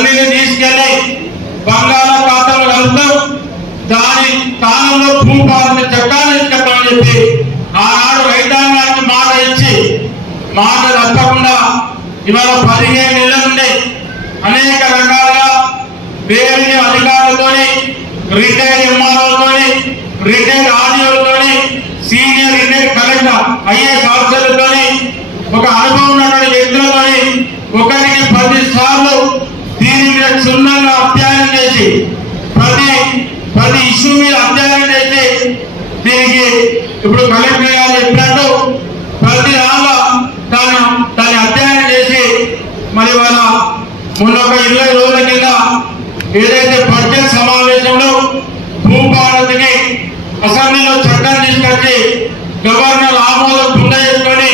ధరణిని తీసుకెళ్లి బంగాళాఖాతంలో కలుపుతాం, దాని స్థానంలో భూపాలన చట్టాన్ని తీసుకెళ్తామని చెప్పి ఆనాడు రైతాంగానికి మాట ఇచ్చి మాట తప్పకుండా ఇవాళ 15 నెలల నుండి అనేక రకాలుగా వేరే అధికారులతోని, రిటైర్డ్ ఎంఆర్ఓతోని, రిటైర్డ్ ఆర్డీఓలతోని, సీనియర్ రిటైర్డ్ కలెక్టర్ ఐఏఎస్ ఆఫీసర్లతోని, ఒక అనుభవం ఉన్నటువంటి వ్యక్తులతోని ఒకరికి 10 సార్లు దీని మీద క్షుణ్ణంగా అధ్యయనం చేసి ప్రతి ఇష్యూ మీద అధ్యయనం చేసి దీనికి ఇప్పుడు కలెక్టర్ గారు చెప్పినట్టు ప్రతి దానిలో దాన్ని అధ్యయనం చేసి మరి వాళ్ళ మొన్న ఒక 20 రోజుల కింద ఏదైతే బడ్జెట్ సమావేశంలో భూభారతికి అసెంబ్లీలో చట్టం తీసుకొచ్చి గవర్నర్ ఆమోదం పొందజేసుకొని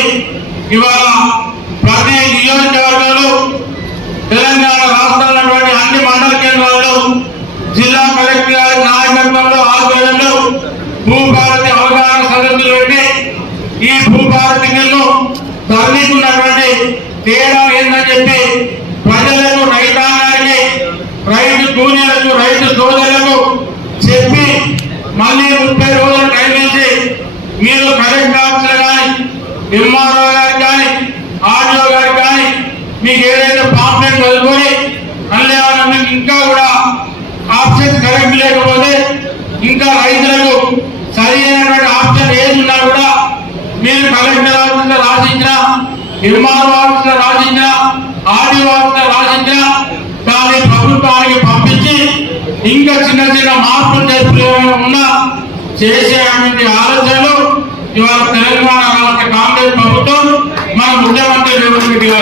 ఇవాళ ప్రతి నియోజకవర్గంలో తెలంగాణ రాష్ట్రంలో అన్ని మండల కేంద్రాల్లో జిల్లా కలెక్టర్ గారి నాయకత్వంలో ఆధ్వర్యంలో భూభారతి అవగాహన సదస్సులు పెట్టి ఈ భూభారతి నీళ్లు తరలికున్నటువంటి తేడా ఏందని చెప్పి ప్రజలకు, రైతాంగానికి, రైతు కూలీలకు, రైతు సోదరులకు చెప్పి మళ్ళీ 30 రోజులు టైం ఇచ్చి మీరు కలెక్టర్ ఆఫీసులు కానీ, ఎంఆర్ఓ గారికి కానీ, ఆర్డీఓ గారికి కానీ మీకు ఏదైతే పాంప్లెట్ చదువుకొని అందులో మీకు ఇంకా కూడా ఆప్షన్ కరెక్ట్ లేకపోతే ఇంకా రైతులకు సరైనటువంటి ఆప్షన్ ఏది ఉన్నా కూడా మీరు కలెక్టర్ ఆఫీసులో రాసించిన, ఎంఆర్ఓ ఆఫీసులో రాసించిన, ఆర్డీఓ ఆఫీసులో రాసించిన దాన్ని ప్రభుత్వానికి పంపించి ఇంకా చిన్న మార్పులు చేర్పులు ఉన్నా చేసేటువంటి ఆలోచనలు ఇవాళ తెలంగాణ రాష్ట్ర కాంగ్రెస్ ప్రభుత్వం మన ముఖ్యమంత్రి రేవంత్ రెడ్డి గారు